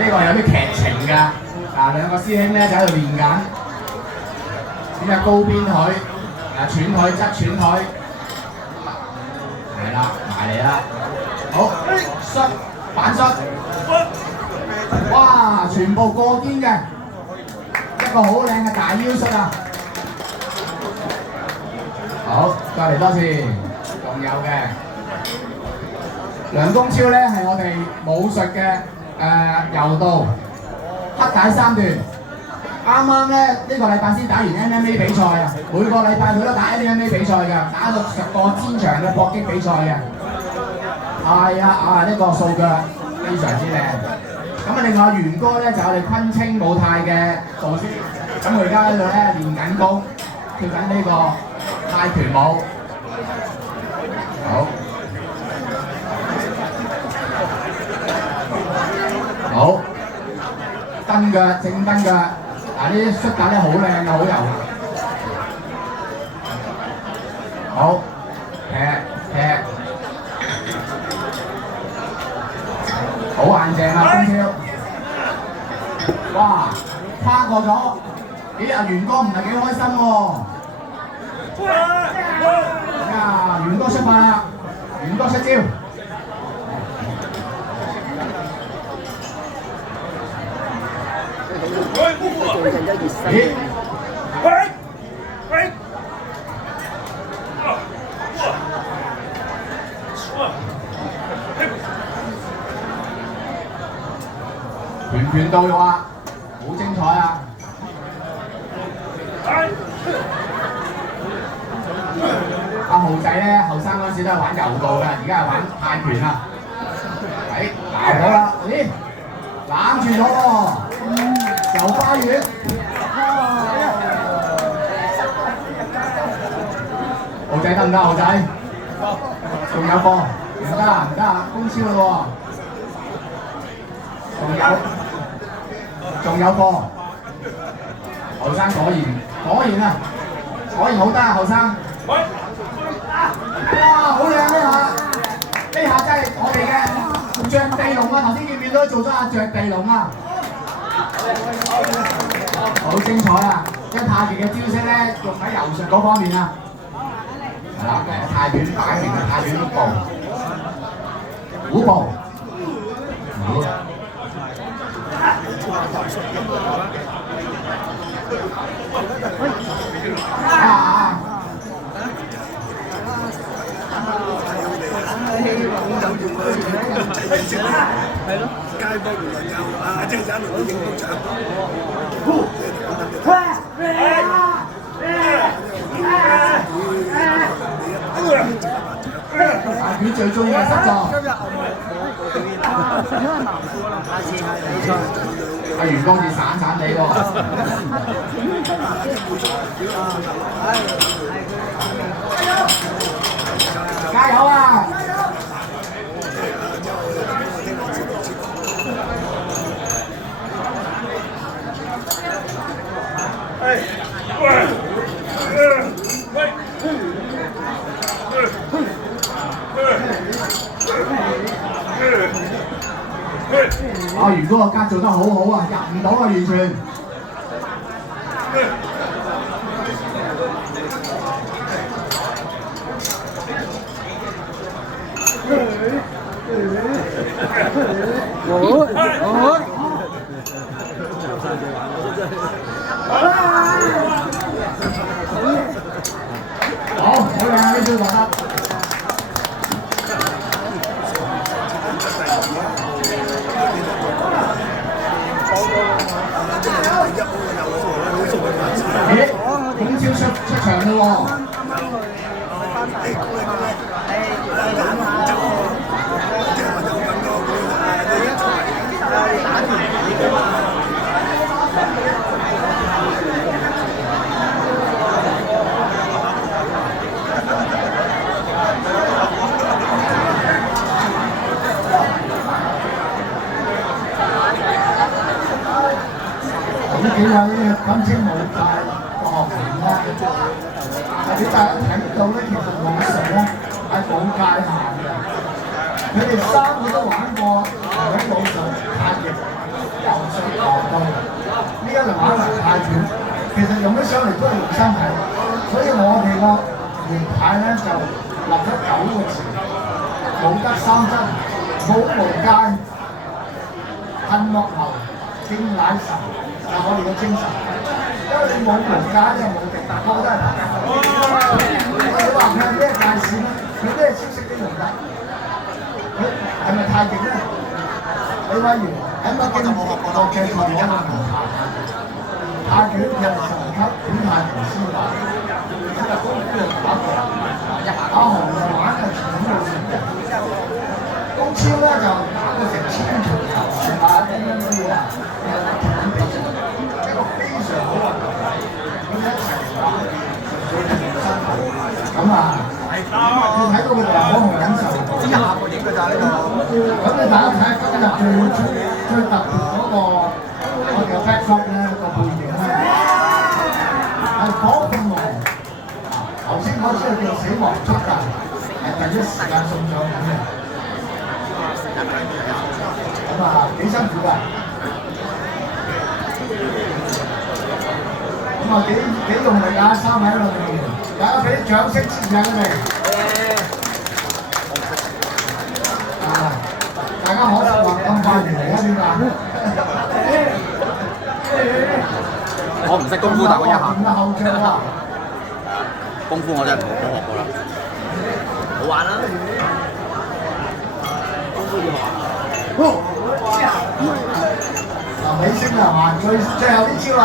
呢個有啲劇情㗎。嗱，兩個師兄咧就喺度練緊，咁啊高邊腿，斷腿側斷腿，係啦，埋嚟啦，好，摔反摔，哇，全部過肩嘅，一個好靚嘅大腰摔啊！好，再嚟多次，仲有嘅。梁公超咧係我哋武術嘅柔道黑帶3段，啱啱咧呢個禮拜先打完 MMA 比賽啊！每個禮拜佢都打 MMA 比賽㗎，打到10個戰場嘅搏擊比賽嘅。係啊，呢個數腳非常之靚。咁啊，另外元哥咧就係我哋昆清武泰嘅導師，咁佢而家喺度咧練緊功，跳緊呢個泰拳舞。好。好，蹬腳正蹬腳，嗱呢啲摔打咧好靚嘅，好柔。好，踢，好硬淨啊，中超。哇，跨過咗，咦阿元哥唔係幾開心喎。啊，元哥出發啦，元哥出招。咦？拳拳到肉啊，好精彩啊！阿豪仔咧，後生嗰陣時都係玩柔道嘅，而家係玩泰拳啦。鬧好啦，咦？攬住咗喎，遊花園。豪仔得唔得？豪仔？仲有課？唔得啊，唔得啊，公超咯喎。仲有課。後生果然啊，果然好得啊，後生。哇，好靚呢下！呢下真係我哋嘅着地龍啊！頭先見唔見到做咗下着地龍啊？好精彩啊！即係太極嘅招式咧，用喺柔術嗰方面啊。係啦，泰拳擺明係泰拳喐步，虎步。係咯，街坊唔能夠啊，即係爭到影到獎。大拳最中意嘅實作。阿元光似散散地喎。加油啊！阿元哥個格做得好好啊，入唔到啊完全。好，好靚啊！呢招覺得。咦？孔超出場嘞喎！幾位今次冇帶個學員啦，係俾大家睇到咧，其實武術咧係冇界限嘅。佢哋三個都玩過喺武術、太極、柔術、跆拳，依家就玩埋泰拳。其實用得上嚟都係用身體，所以我哋個門牌咧就立咗9個字：武德三真，武無界，恨莫求，正乃神。就我哋嘅精神，因為你冇無界咧冇敵，個個都係朋友。你話佢係咩界線咧？佢咩招式都用得。佢係咪太極咧？你例如喺北京國際賽攞個銀牌，泰拳嘅神級本太平師弟，咁就功夫就打過。阿韓就玩係全武術嘅，高超咧就打過成1000場球，係嘛？咁樣嘅話，一個非常好運動，咁一齊打，做得全身好。咁啊，你睇到佢哋好好忍受。之下個影㗎咋呢個？咁你大家睇下今日最特別嗰個我哋嘅 backdrop 咧個背景咧，係火鳳凰。頭先嗰支叫死亡速遞，係第一時間送上門嘅。咁啊幾辛苦㗎。咁啊幾用力啊！三位運動員，大家俾啲掌聲支持下佢哋。啊！大家可能話咁快嚟啊？點解？我唔識功夫，但我一下。點啊後著啊！功夫我真係冇學過啦，好玩啦！功夫要學。嗱，尾聲啦嘛，最後啲招啦，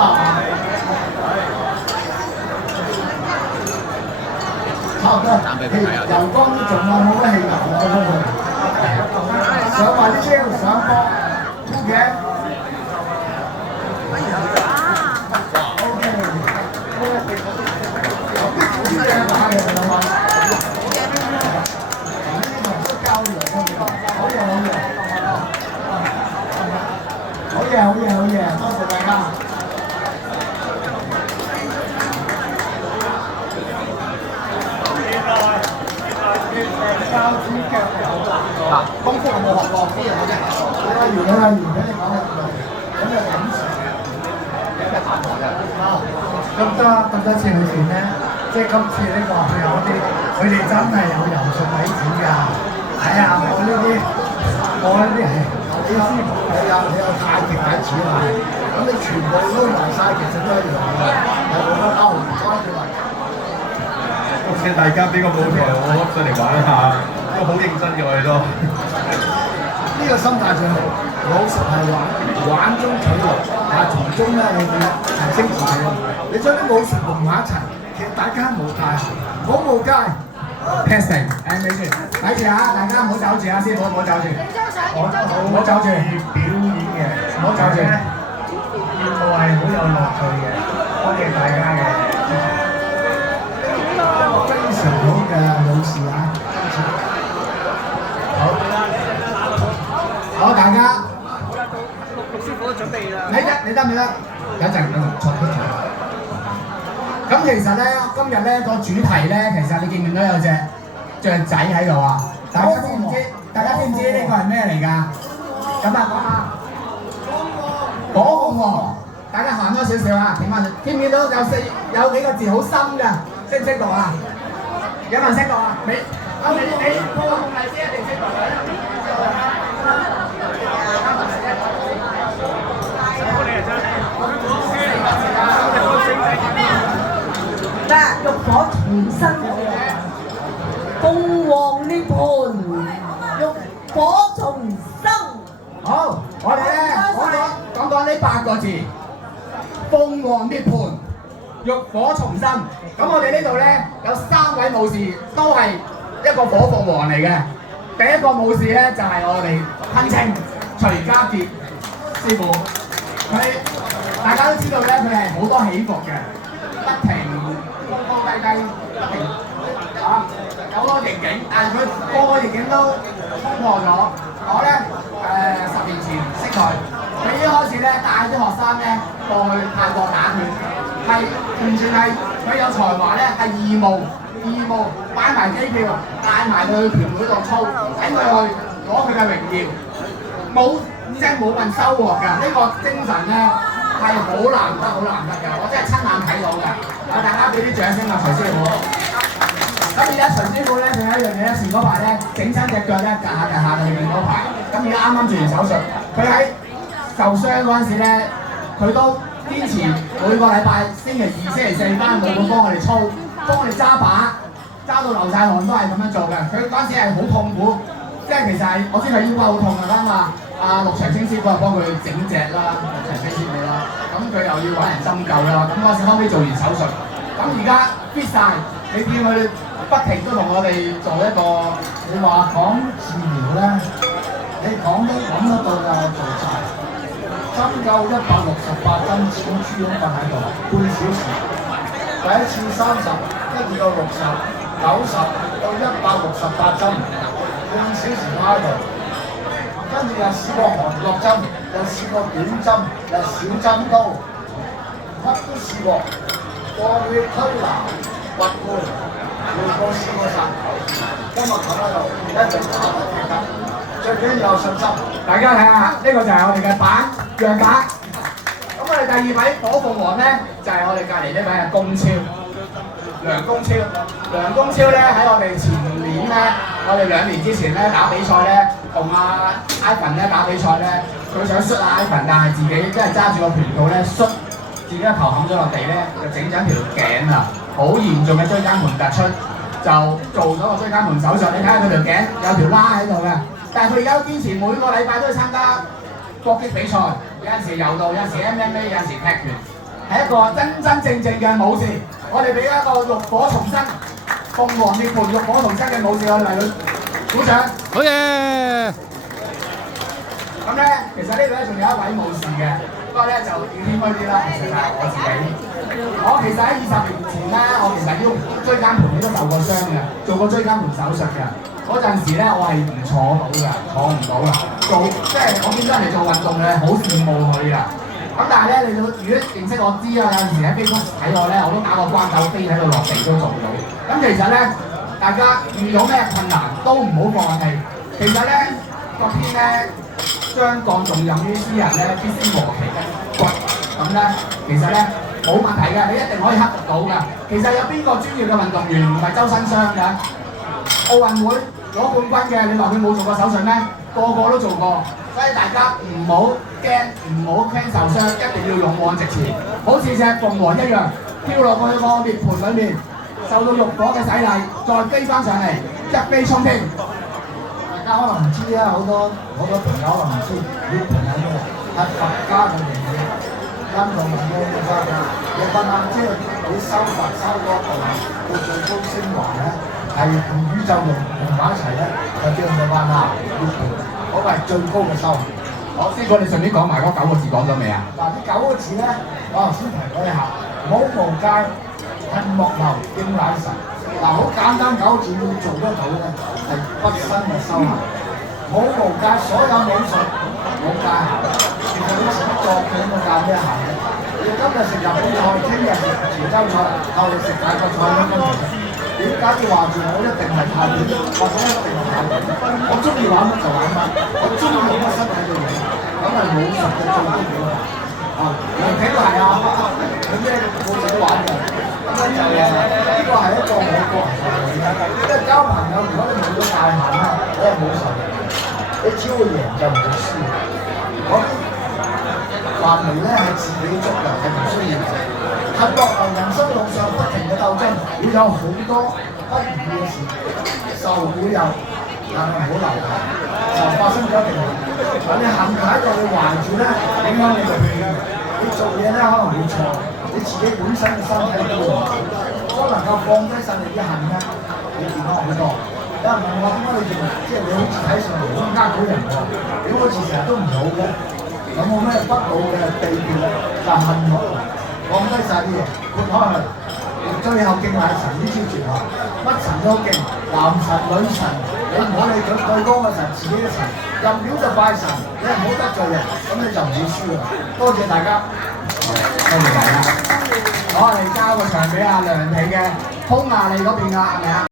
差唔多。油光仲有冇乜氣流啊？上埋啲招，上波，箍頸。好嘢，多謝大家。嗱，功夫我冇學過，呢樣我真係學過。完俾你講啦，咁就點算？有咩談話啫？咁多次裏邊咧，即係今次呢個係有啲，佢哋真係有柔術底子㗎。係啊，我呢啲係。你有太極底子啊！咁你全部撈埋晒，其實都一樣嘅，係冇得勾。多謝大家俾個舞台我上嚟玩一下，都好認真嘅我哋都。呢個心態最好，老實係玩中取樂，但係從中咧你會提升自己。你將啲武術混埋一齊，其實大家冇界限，好冇界。Passing， 誒你住，睇住啊！大家唔好走住啊，師傅唔好走住。我唔好走住，表演嘅，唔好走住。節目係好有樂趣嘅，多謝大家嘅支持。非常好嘅老師啊！好，大家。陸師傅都準備啦。你得唔得？有一陣坐啲坐。咁其實咧，今日咧個主題咧，其實你見唔見到有隻雀仔喺度啊？大家知唔知？大家知唔知呢個係咩嚟㗎？咁啊，講下。火鳳凰，大家行多少少啊？聽唔見到有幾個字好深㗎？識唔識讀啊？有冇人識讀啊？你破個夢麗先一定識讀嘅。嗱，浴火重生，鳳凰涅槃，浴火重生。好，我哋咧講呢8個字，鳳凰涅槃，浴火重生。咁我哋呢度咧有3位武士，都係一個火鳳凰嚟嘅。第一個武士咧就係我哋噴稱徐家傑師傅，佢大家都知道咧，佢係好多起伏嘅，不停高高低低，不停啊有好多逆境，但係佢個個逆境都衝破咗。我咧10年前識佢，佢已經開始咧帶啲學生咧過去泰國打拳，係完全係佢有才華咧，係義務買埋機票，帶埋佢去拳會度操，等佢去攞佢嘅榮耀，冇人收穫㗎，呢、個精神咧係好難得㗎，我真係親眼睇到㗎，大家俾啲掌聲啊，徐師傅。咁而家徐師傅咧，仲有一樣嘢咧，前嗰排咧整親隻腳咧，趌下裏面嗰排，咁而家啱啱做完手術，佢喺受傷嗰陣時咧，佢都堅持每個禮拜星期2、星期4翻武館幫我哋操，幫我哋揸把，揸到流晒汗都係咁樣做嘅。佢嗰陣時係好痛苦，即係其實係我知佢腰骨好痛㗎啦嘛。阿陸長青師傅又幫佢整隻啦，陸長青師傅啦，咁佢又要揾人針灸啦，咁嗰陣時後尾做完手術，咁而家 fit 晒，你見佢不停都同我哋做一個，你話講治療咧，你講都諗得到㗎，我做晒。針灸168針，小豬咁瞓喺度，半小時。第一次30，跟住到60、90到168針，半小時趴喺度。跟住又試過韓國針，又試過短針，又小針刀，乜都試過。過血推拿、拔罐，全部試過晒。今日坐喺度，一直打得踢得，最緊要有信心。大家睇下，呢、個就係我哋嘅樣板。咁我哋第二位火鳳凰咧，就係、我哋隔離呢位係公超，梁公超。梁公超咧喺我哋前年咧，我哋2年之前咧打比賽咧，同阿 Ivan 咧打比賽咧，佢想摔阿 Ivan， 但係自己真係揸住個拳套咧摔自己個頭冚咗落地咧，就整緊條頸啊，好嚴重嘅椎間盤突出，就做咗個椎間盤手術。你睇下佢條頸有條拉喺度嘅，但係佢而家都堅持每個禮拜都去參加搏擊比賽，有陣時柔道，有陣時 MMA， 有陣時踢拳，係一個真正嘅武士。我哋俾一個浴火重生、鳳凰涅槃、浴火重生嘅武士，我哋嚟鼓掌。好嘢！咁咧，其實呢度咧仲有一位武士嘅，不過咧就要謙虛啲啦。其實就係我自己。我其實喺20年前咧，我其實腰椎間盤都受過傷嘅，做過椎間盤手術嘅。嗰陣時咧，我係唔坐到㗎，坐唔到㗎。即係我見到人哋做運動嘅，好羨慕佢㗎。咁但係咧，你如果認識我知啊，有陣時喺 Facebook 睇我咧，我都打過關鬥飛喺度落地都做到。咁其實咧，大家遇到咩困難都唔好放棄。其實咧，個篇咧將降重任於斯人咧，必先和其骨。咁咧，其實咧冇問題嘅，你一定可以克服到㗎。其實有邊個專業嘅運動員唔係周身傷㗎？奧運會攞冠軍嘅，你話佢冇做過手術咩？個個都做過。所以大家唔好驚，唔好驚受傷，一定要勇往直前，好似隻鳳凰一樣，跳落去個涅盤裏面，受到浴火嘅洗禮，再飛翻上嚟，一飛沖天。大家可能唔知啊，好多朋友可能唔知涅盤係咩，係佛家嘅名義，印度人嘅嘢㗎。涅槃即係你修佛修嗰個到最高升華咧，係同宇宙融埋一齊咧，就叫涅槃啦。涅盤嗰個係最高嘅修。好，師傅你順便講埋嗰9個字講咗未啊？嗱，呢9個字咧，我頭先提過一下，冇無界、恨莫流、敬乃神。嗱，好簡單9個字要做得到咧，係畢生嘅修行。冇無界，所有武術冇界限，其實你自己作嘅都冇界咩限嘅。你今日食日本菜，聽日食潮州菜，後日食泰國菜咁樣。點解要話住我一定係泰片，或者一定係泰片？我中意玩乜就玩乜，我中意用乜身體嘅嘢，咁係武術嘅最基本啊！人體都係啊，有咩武術都玩嘅。咁咧就呢個係一個我個人嘅理解。因為交朋友，如果你冇咗界限咧，你係冇仇人，你只會贏就唔會輸。嗰啲範圍咧係自己捉嘅，係唔需要嘅。喺搏鬥人生路上不停嘅鬥爭，會有好多不如意嘅事，受會有，但係唔好留下，就發生咗一定。但你行喺度，你懷住咧，影響你嘅氣。你做嘢咧可能會錯，你自己本身嘅身體都會唔好。所以能夠放低晒你啲恨咧，你健康好多。有人問我點解你做，即係你好似睇上嚟好呃到人喎，你好似成日都唔好嘅，有冇咩不老嘅秘訣咧？就係恨我。放低晒啲嘢，撥開佢，最後敬乃神呢招絕學，乜神都敬，男神女神，你唔好理佢對方嘅神，自己嘅神，入廟就拜神，你唔好得罪人，咁你就唔會輸㗎。多謝大家。多謝大家。我哋交個場俾阿梁皮嘅匈牙利嗰邊啦，係咪啊？